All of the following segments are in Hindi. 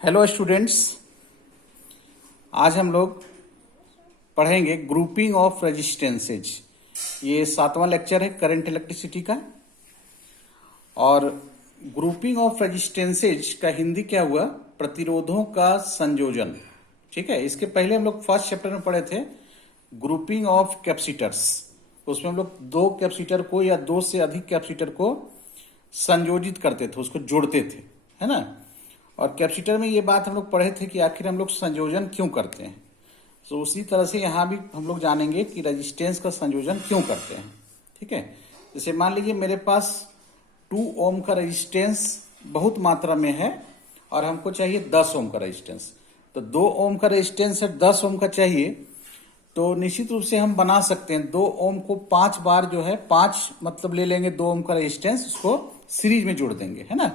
हेलो स्टूडेंट्स, आज हम लोग पढ़ेंगे ग्रुपिंग ऑफ रेजिस्टेंसेज। ये 7वां लेक्चर है करंट इलेक्ट्रिसिटी का। और ग्रुपिंग ऑफ रेजिस्टेंसेज का हिंदी क्या हुआ? प्रतिरोधों का संयोजन। ठीक है, इसके पहले हम लोग फर्स्ट चैप्टर में पढ़े थे ग्रुपिंग ऑफ कैपेसिटर्स। उसमें हम लोग दो कैपेसिटर को या दो से अधिक कैपेसिटर को संयोजित करते थे, उसको जोड़ते थे, है ना। और कैपेसिटर में ये बात हम लोग पढ़े थे कि आखिर हम लोग संयोजन क्यों करते हैं। तो उसी तरह से यहाँ भी हम लोग जानेंगे कि रेजिस्टेंस का संयोजन क्यों करते हैं। ठीक है, जैसे मान लीजिए मेरे पास 2 ओम का रेजिस्टेंस बहुत मात्रा में है और हमको चाहिए 10 ओम का रेजिस्टेंस। तो 2 ओम का रेजिस्टेंस है, 10 ओम का चाहिए, तो निश्चित रूप से हम बना सकते हैं 2 ओम को 5 बार जो है 5 मतलब ले लेंगे 2 ओम का रेजिस्टेंस, उसको सीरीज में जोड़ देंगे, है ना,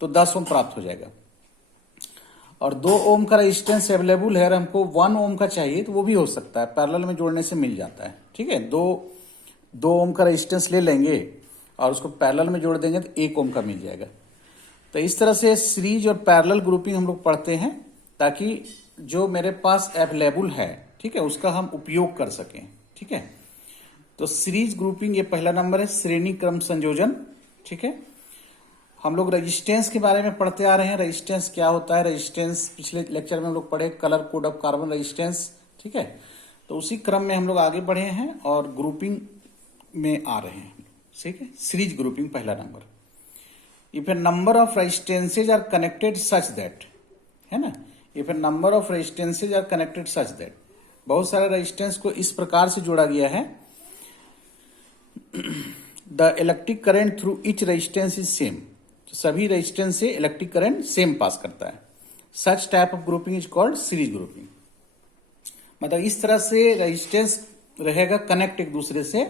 तो 10 ओम प्राप्त हो जाएगा। और 2 ओम का रेजिस्टेंस अवेलेबल है और हमको 1 ओम का चाहिए तो वो भी हो सकता है, पैरेलल में जोड़ने से मिल जाता है। ठीक है, दो ओम का रेजिस्टेंस ले लेंगे और उसको पैरेलल में जोड़ देंगे तो 1 ओम का मिल जाएगा। तो इस तरह से सीरीज और पैरेलल ग्रुपिंग हम लोग पढ़ते हैं ताकि जो मेरे पास अवेलेबल है, ठीक है, उसका हम उपयोग कर सकें। ठीक है, तो सीरीज ग्रुपिंग ये पहला नंबर है, श्रेणी क्रम संयोजन। ठीक है, हम लोग रेजिस्टेंस के बारे में पढ़ते आ रहे हैं। रेजिस्टेंस क्या होता है? रेजिस्टेंस पिछले लेक्चर में हम लोग पढ़े colour code of carbon resistance. ठीक है, तो उसी क्रम में हम लोग आगे बढ़े हैं और ग्रुपिंग में आ रहे हैं। ठीक है, सीरीज ग्रुपिंग पहला number. If a number of resistances are connected such that, है ना, if a number of resistances are connected such that, बहुत सारे रेजिस्टेंस को इस प्रकार से जोड़ा गया है, the electric current through each resistance is same, सभी रेजिस्टेंस से इलेक्ट्रिक करंट सेम पास करता है। Such type of grouping is called series grouping. मतलब इस तरह से रेजिस्टेंस रहेगा कनेक्ट एक दूसरे से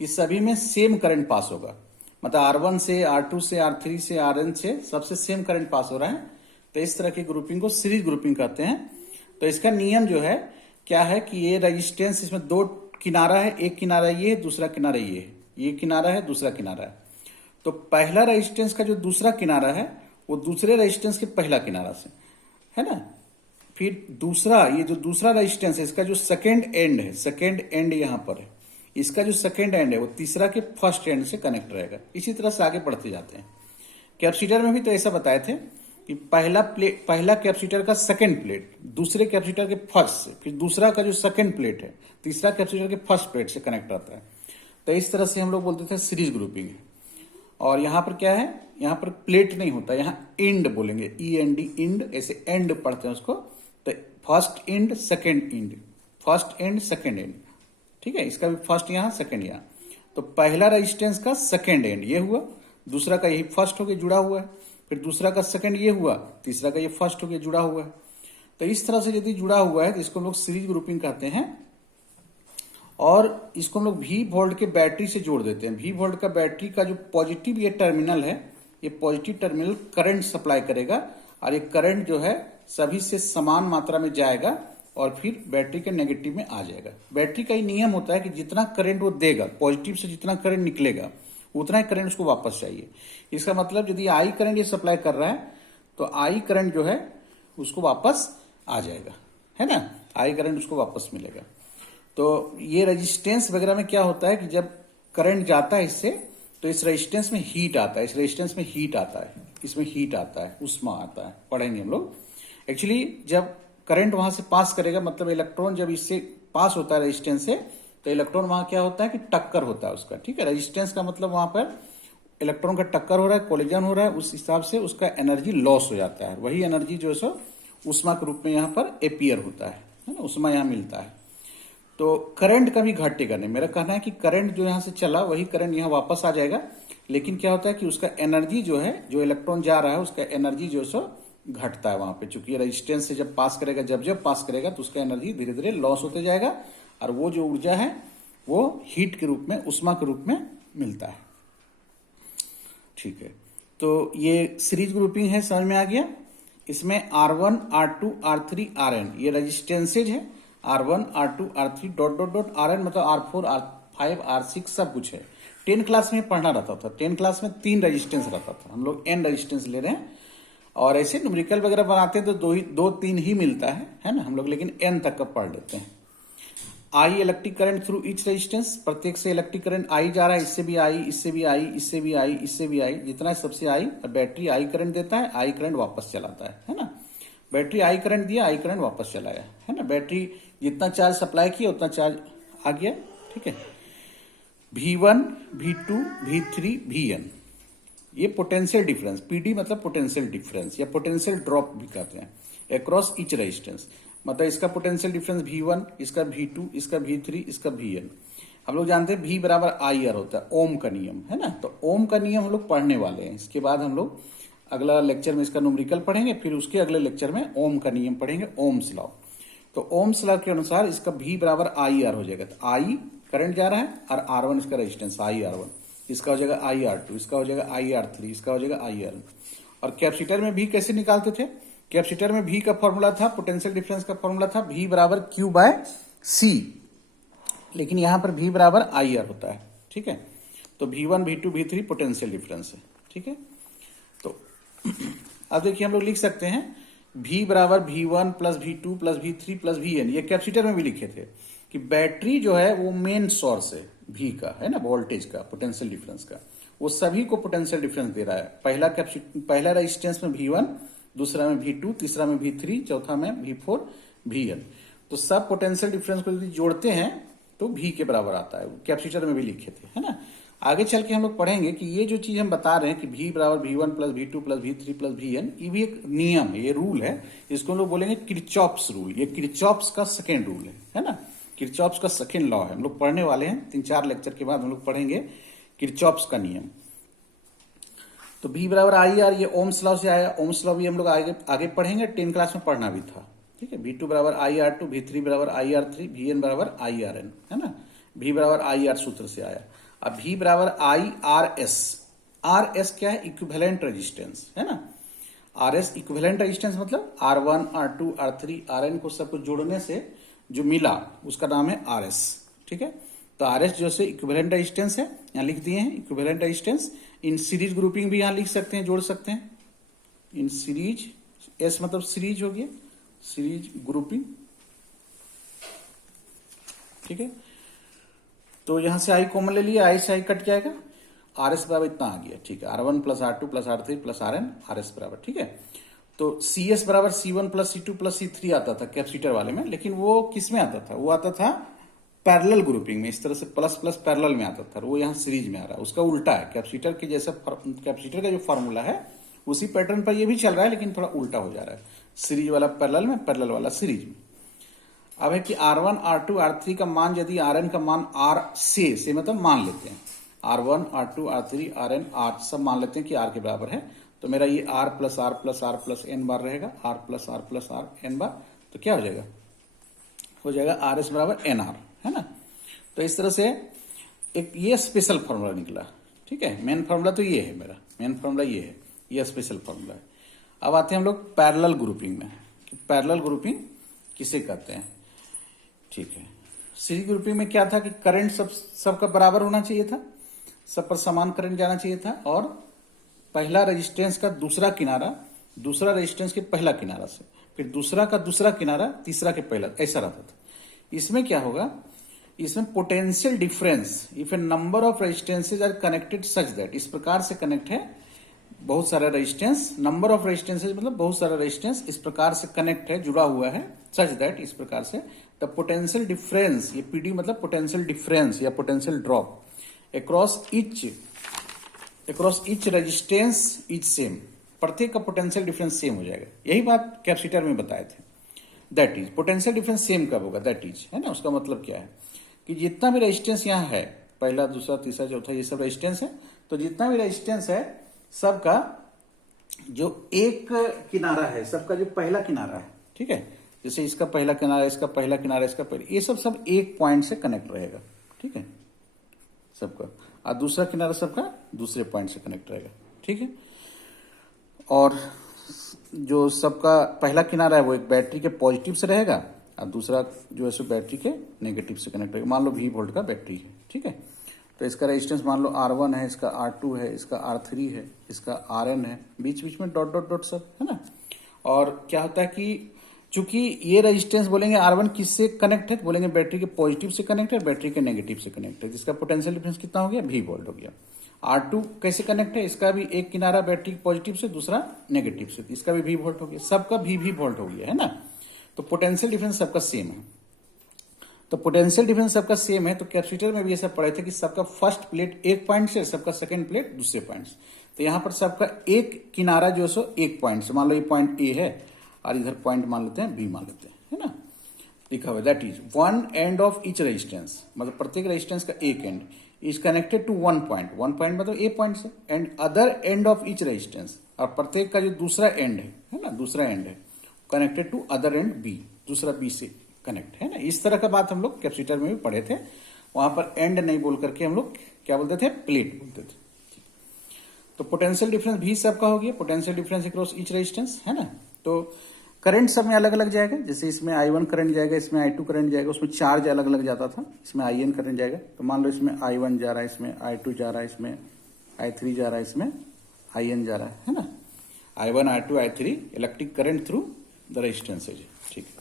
कि सभी में सेम करंट पास होगा। मतलब R1 से, R2 से, R3 से, Rn से सबसे सेम करंट पास हो रहा है। तो इस तरह की ग्रुपिंग को सीरीज ग्रुपिंग कहते हैं। तो इसका नियम जो है क्या है कि ये रेजिस्टेंस, इसमें 2 किनारा है, एक किनारा ये है, दूसरा किनारा ये है, ये किनारा है, दूसरा किनारा है। तो पहला रेजिस्टेंस का जो दूसरा किनारा है वो दूसरे रेजिस्टेंस के पहला किनारा से, है ना। फिर दूसरा, ये जो दूसरा रेजिस्टेंस है इसका जो सेकेंड एंड है, सेकेंड एंड यहां पर है, इसका जो सेकेंड एंड है वो तीसरा के फर्स्ट एंड से कनेक्ट रहेगा। इसी तरह से आगे बढ़ते जाते हैं। कैपेसिटर में भी तो ऐसा बताए थे कि पहला कैपेसिटर का सेकेंड प्लेट दूसरे कैपेसिटर के फर्स्ट से, फिर दूसरा का जो सेकेंड प्लेट है तीसरा कैपेसिटर के फर्स्ट प्लेट से कनेक्ट रहता है। तो इस तरह से हम लोग बोलते थे सीरीज ग्रुपिंग है। और यहां पर क्या है, यहां पर प्लेट नहीं होता, यहां एंड बोलेंगे, END, इंड, ऐसे एंड पढ़ते हैं उसको। तो first and second and, first and second and. ठीक है, इसका भी फर्स्ट यहां सेकेंड यहां। तो पहला रेजिस्टेंस का सेकेंड एंड ये हुआ, दूसरा का यही फर्स्ट होकर जुड़ा हुआ है, फिर दूसरा का सेकेंड ये हुआ, तीसरा का ये फर्स्ट होकर जुड़ा हुआ है। तो इस तरह से यदि जुड़ा हुआ है तो इसको हम लोग सीरीज ग्रुपिंग कहते हैं। और इसको हम लोग V वोल्ट के बैटरी से जोड़ देते हैं। V वोल्ट का बैटरी का जो पॉजिटिव ये टर्मिनल है, ये पॉजिटिव टर्मिनल करंट सप्लाई करेगा और ये करंट जो है सभी से समान मात्रा में जाएगा और फिर बैटरी के नेगेटिव में आ जाएगा। बैटरी का ही नियम होता है कि जितना करंट वो देगा, पॉजिटिव से जितना करंट निकलेगा उतना ही करंट उसको वापस चाहिए। इसका मतलब यदि I करंट ये सप्लाई कर रहा है तो I करंट जो है उसको वापस आ जाएगा, है ना, I करंट उसको वापस मिलेगा। तो ये रेजिस्टेंस वगैरह में क्या होता है कि जब करंट जाता है इससे तो इस रेजिस्टेंस में हीट आता है, इस रेजिस्टेंस में हीट आता है, इसमें हीट आता है, उष्मा आता है, पढ़ेंगे हम लोग। एक्चुअली जब करंट वहां से पास करेगा, मतलब इलेक्ट्रॉन जब इससे पास होता है रेजिस्टेंस से, तो इलेक्ट्रॉन वहां क्या होता है कि टक्कर होता है उसका। ठीक है, रेजिस्टेंस का मतलब वहां पर इलेक्ट्रॉन का टक्कर हो रहा है, कोलिजन हो रहा है, उस हिसाब से उसका एनर्जी लॉस हो जाता है। वही एनर्जी जो है सो उष्मा के रूप में यहाँ पर अपीयर होता है ना, उष्मा यहाँ मिलता है। तो करंट कभी घटेगा नहीं। मेरा कहना है कि करंट जो यहां से चला वही करंट यहां वापस आ जाएगा, लेकिन क्या होता है कि उसका एनर्जी जो है, जो इलेक्ट्रॉन जा रहा है उसका एनर्जी जो है सो घटता है वहां पे, चूंकि रेजिस्टेंस से जब पास करेगा, जब पास करेगा तो उसका एनर्जी धीरे धीरे लॉस होते जाएगा और वो जो ऊर्जा है वो हीट के रूप में, उष्मा के रूप में मिलता है। ठीक है, तो ये सीरीज ग्रुपिंग है, समझ में आ गया। इसमें R1, R2, R3, Rn ये रेजिस्टेंसेज है। R1, R2, R3 dot dot dot Rn मतलब R4, R5, R6 सब कुछ है। 10 क्लास में पढ़ना रहता था। 10 क्लास में 3 रेजिस्टेंस रहता था, हम लोग N रेजिस्टेंस ले रहे हैं और ऐसे न्यूमेरिकल वगैरह बनाते हैं तो दो तीन ही मिलता है ना हम लोग, लेकिन एन तक का पढ़ लेते हैं। I electric current through each resistance, प्रत्येक से इलेक्ट्रिक करंट आई जा रहा है, इससे भी आई, इससे भी आई, इससे भी आई, इससे भी आई, जितना है सबसे आई। और बैटरी आई करंट देता है, आई करंट वापस चलाता है ना। बैटरी आई करंट दिया, आई करंट वापस चलाया, है ना। बैटरी जितना चार्ज सप्लाई किया उतना चार्ज आ गया, ठीक है। V1, V2, V3, Vn, ये पोटेंशियल डिफरेंस, पीडी मतलब पोटेंशियल डिफरेंस या पोटेंशियल ड्रॉप भी कहते हैं, अक्रॉस ईच रेजिस्टेंस। मतलब इसका पोटेंशियल डिफरेंस V1, इसका V2, इसका V3, इसका Vn। हम लोग जानते हैं V बराबर IR होता है, ओम का नियम, है ना। तो ओम का नियम हम लोग पढ़ने वाले हैं। इसके बाद हम लोग अगला लेक्चर में इसका न्यूमेरिकल पढ़ेंगे, फिर उसके अगले लेक्चर में ओम का नियम पढ़ेंगे, ओम्स लॉ। तो ओम्स लॉ के अनुसार इसका V बराबर IR हो जाएगा। तो I करंट जा रहा है और R1 इसका रेजिस्टेंस IR1, इसका हो जाएगा IR2, इसका हो जाएगा IR3, इसका हो जाएगा IR। और कैपेसिटर में भी कैसे निकालते थे? कैपेसिटर में भी का फॉर्मूला था, पोटेंशियल डिफरेंस का फॉर्मूला था V बराबर Q बाय C, लेकिन यहां पर V बराबर IR होता है, ठीक है। तो V1, V2, V3 potential difference है, ठीक है। तो अब देखिए हम लोग लिख सकते हैं V बराबर V1 plus V2 plus V3 plus Vn। ये कैपेसिटर में भी लिखे थे कि बैटरी जो है वो मेन सोर्स है V का, है ना, वोल्टेज का, पोटेंशियल डिफरेंस का। वो सभी को पोटेंशियल डिफरेंस दे रहा है। पहला रेजिस्टेंस में V1, दूसरा में V2, तीसरा में V3, चौथा में V4, Vn। तो सब पोटेंशियल डिफरेंस को यदि जोड़ते हैं तो V के बराबर आता है। कैपेसिटर में भी लिखे थे, है ना। आगे चल के हम लोग पढ़ेंगे कि ये जो चीज हम बता रहे हैं कि V बराबर V1 plus V2 plus V3 plus Vn, ये भी एक नियम है, ये रूल है। इसको हम लोग बोलेंगे किरचॉफ्स रूल। ये किरचॉफ्स का सेकेंड रूल है ना। किरचॉफ्स का सेकेंड लॉ है। हम लोग पढ़ने वाले हैं 3-4 लेक्चर के बाद हम लोग पढ़ेंगे किरचॉफ्स का नियम। तो V बराबर IR, ये ओम्स लॉ से आया। ओम्स लॉ भी हम लोग आगे पढ़ेंगे, 10 क्लास में पढ़ना भी था, ठीक है। V2 बराबर IR2, V3 बराबर IR3, Vn बराबर IRn, है ना। V बराबर IR सूत्र से आया। अब V बराबर IRS। RS क्या है? इक्विवेलेंट रेजिस्टेंस, है ना। RS इक्विवेलेंट रेजिस्टेंस मतलब R1, R2, R3, Rn को सबको जोड़ने से जो मिला उसका नाम है RS, ठीक है। तो RS जो से इक्विवेलेंट रेजिस्टेंस है, यहां लिख दिए हैं equivalent resistance. In series grouping भी यहां लिख सकते हैं, जोड़ सकते हैं। इन सीरीज, S मतलब सीरीज हो गया, सीरीज ग्रुपिंग, ठीक है। तो यहां से I कॉमन ले लिया, I से I कट जाएगा, RS बराबर इतना आ गया, ठीक है। R1 plus R2 plus R3 plus Rn, RS बराबर, ठीक है। तो CS बराबर C1 plus C2 plus C3 आता था कैपेसिटर वाले में, लेकिन वो किस में आता था? वो आता था पैरेलल ग्रुपिंग में। इस तरह से प्लस प्लस पैरेलल में आता था, वो यहाँ सीरीज में आ रहा है। उसका उल्टा है, कैपेसिटर के जैसा, कैपेसिटर का जो फॉर्मूला है उसी पैटर्न पर ये भी चल रहा है, लेकिन थोड़ा उल्टा हो जा रहा है। सीरीज वाला पैरेलल में, पैरेलल वाला सीरीज में। अब है कि R1, R2, R3 का मान यदि Rn का मान R से मतलब मान लेते हैं, R1, R2, R3, Rn, R सब मान लेते हैं कि R के बराबर है। तो मेरा ये R plus R plus R plus N बार रहेगा, R plus R plus R N बार। तो क्या हो जाएगा? हो जाएगा RS बराबर NR, है ना। तो इस तरह से एक ये स्पेशल फॉर्मूला निकला, ठीक है। मेन फॉर्मूला तो ये है, मेरा मेन फॉर्मूला ये है, ये स्पेशल फॉर्मूला है। अब आते हैं हम लोग पैरेलल ग्रुपिंग में। पैरेलल ग्रुपिंग किसे कहते हैं, ठीक है। सीरीज ग्रुपिंग में क्या था कि करंट सबका बराबर होना चाहिए था, सब पर समान करंट जाना चाहिए था, और पहला रेजिस्टेंस का दूसरा किनारा दूसरा रेजिस्टेंस के पहला किनारा से, फिर दूसरा का दूसरा किनारा तीसरा के पहला, ऐसा रहता था। इसमें क्या होगा? इसमें potential difference if a number of resistances are connected such that, इस प्रकार से कनेक्ट है बहुत सारा रेजिस्टेंस, नंबर ऑफ रेजिस्टेंसेज मतलब बहुत सारा रेजिस्टेंस इस प्रकार से कनेक्ट है, जुड़ा हुआ है, सच दैट, इस प्रकार से द पोटेंशियल डिफरेंस, ये पीडी मतलब पोटेंशियल डिफरेंस या potential drop across each resistance is same, प्रत्येक का पोटेंशियल डिफरेंस सेम हो जाएगा। यही बात कैपेसिटर में बताए थे। That is potential difference same कब होगा? दैट इज, है ना। उसका मतलब क्या है कि जितना भी रेजिस्टेंस यहाँ है, पहला दूसरा तीसरा चौथा, ये सब रेजिस्टेंस है, तो जितना भी रेजिस्टेंस है सबका जो एक किनारा है, सबका जो पहला किनारा है, ठीक है, जैसे इसका पहला किनारा, इसका पहला किनारा, इसका पहला, ये सब एक पॉइंट से कनेक्ट रहेगा, ठीक है, सबका। और दूसरा किनारा सबका दूसरे पॉइंट से कनेक्ट रहेगा, ठीक है। और जो सबका पहला किनारा है वो एक बैटरी के पॉजिटिव से रहेगा, और दूसरा जो है सो बैटरी के नेगेटिव से कनेक्ट रहेगा। मान लो V वोल्ट का बैटरी है, ठीक है। तो इसका रेजिस्टेंस मान लो R1 है, इसका R2 है, इसका R3 है, इसका Rn है, बीच बीच में डॉट डॉट डॉट सब है ना। और क्या होता है कि चूंकि ये रेजिस्टेंस बोलेंगे R1 किससे कनेक्ट है, बोलेंगे बैटरी के पॉजिटिव से कनेक्ट है, बैटरी के नेगेटिव से कनेक्ट है, जिसका पोटेंशियल डिफरेंस कितना हो गया, V वोल्ट हो गया। R2 कैसे कनेक्ट है, इसका भी एक किनारा बैटरी पॉजिटिव से, दूसरा नेगेटिव से, इसका भी V वोल्ट हो गया, सबका V वोल्ट हो गया है ना। तो पोटेंशियल डिफरेंस सबका सेम है। तो पोटेंशियल डिफरेंस सबका सेम है, तो कैपेसिटर में भी ऐसा पढ़े थे कि सबका फर्स्ट प्लेट एक पॉइंट से, सबका सेकंड प्लेट दूसरे पॉइंट से। तो यहां पर सबका एक किनारा जो सो एक पॉइंट से, मान लो ये पॉइंट ए है और इधर पॉइंट मान लेते हैं बी मान लेते हैं, है ना। लिखा हुआ that is one end of each resistance, मतलब प्रत्येक रेजिस्टेंस का एक end is connected to one point मतलब ए पॉइंट से, and other end of each resistance, और प्रत्येक का जो दूसरा एंड है ना, दूसरा एंड है connected to other end B, दूसरा बी से कनेक्ट है ना। इस तरह का बात हम लोग कैपेसिटर में भी पढ़े थे। वहां पर एंड नहीं बोल करके हम लोग क्या बोलते थे, प्लेट बोलते थे। तो पोटेंशियल डिफरेंस भी सबका हो गया, potential difference across each resistance, है ना। तो करंट सब में अलग अलग जाएगा, जैसे इसमें I1 करंट जाएगा, इसमें I2 करंट जाएगा, उसमें चार्ज अलग अलग जाता था, इसमें IN करंट जाएगा। तो मान लो इसमें I1 जा रहा है, इसमें I2 जा रहा है, इसमें I3 जा रहा है, इसमें IN जा रहा है ना। I1 I2 I3 electric current through the resistances, ठीक है।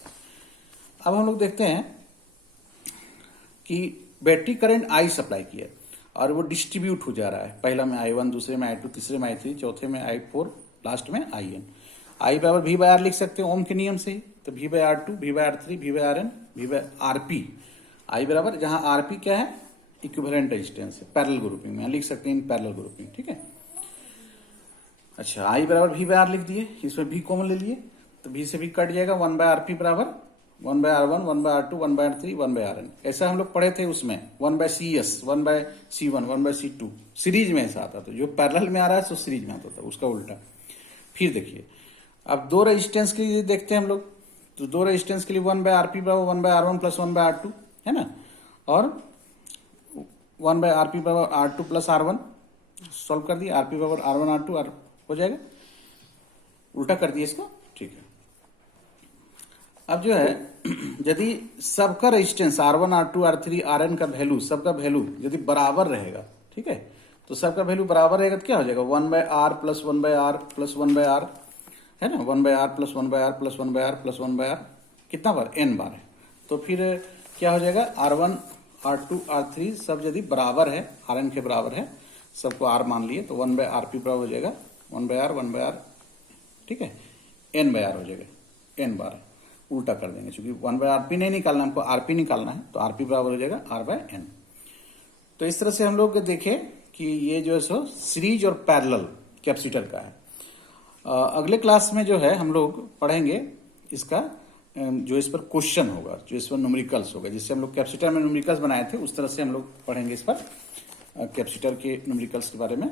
अब हम लोग देखते हैं कि बैटरी करंट I सप्लाई किया और वो डिस्ट्रीब्यूट हो जा रहा है, पहला में I1, दूसरे में I2, तीसरे में I3, चौथे में I4, लास्ट में IN। I बराबर V बाय R लिख सकते हैं ओम के नियम से, तो V by R2, V by R3, V by RN, V by RP। I बराबर, जहां RP क्या है, इक्विवेलेंट रेजिस्टेंस है, पैरेलल ग्रुपिंग में लिख सकते हैं, इन पैरेलल ग्रुपिंग, ठीक है। अच्छा, I बराबर V बाय R लिख दिए, इसमें V कॉमन ले लिए, तो V से भी कट जाएगा, 1 बाय RP बराबर 1 by R1, 1 by R2, 1 by R3, 1 by RN। ऐसा हम लोग पढ़े थे उसमें, 1 by CS, 1 by C1, 1 by C2, series में ऐसा आता था। जो पैरेलल में आ रहा है तो सीरीज में आता था, उसका उल्टा। फिर देखिए, अब दो रेजिस्टेंस के लिए देखते हैं हम लोग, तो दो रेजिस्टेंस के लिए 1 बाय RP बराबर 1 by R1 plus 1 by R2, है ना, और 1 बाय RP बराबर R2 प्लस R1, सॉल्व कर दिया, RP बराबर R1 R2 हो जाएगा, उल्टा कर दिया इसका, ठीक है। अब जो है, यदि सबका resistance R1 R2 R3 Rn का वैल्यू, सबका वैल्यू यदि बराबर रहेगा, ठीक है, तो सबका वैल्यू बराबर रहेगा तो क्या हो जाएगा, 1 by R plus 1 by R plus 1 by R, है ना, 1 by R plus 1 by R plus 1 by R plus 1 by R, कितना बार, n बार है। तो फिर क्या हो जाएगा, R1 R2 R3 सब यदि बराबर है, Rn के बराबर है, सबको R मान लिए, तो 1 बाय RP बराबर हो जाएगा 1 बाय R 1 बाय R, ठीक है, n बाय R हो जाएगा, n बार उल्टा कर देंगे, क्योंकि 1 बाय RP नहीं निकालना, हमको RP निकालना है, तो RP बराबर हो जाएगा R बाय N। तो इस तरह से हम लोग देखें कि ये जो है सो सीरीज और पैरेलल कैपेसिटर का है। अगले क्लास में जो है हम लोग पढ़ेंगे इसका, जो इस पर क्वेश्चन होगा, जो इस पर न्यूमेरिकल्स होगा, जिससे हम लोग कैपेसिटर में न्यूमेरिकल्स बनाए थे, उस तरह से हम लोग पढ़ेंगे इस पर कैपेसिटर के न्यूमेरिकल्स के बारे में।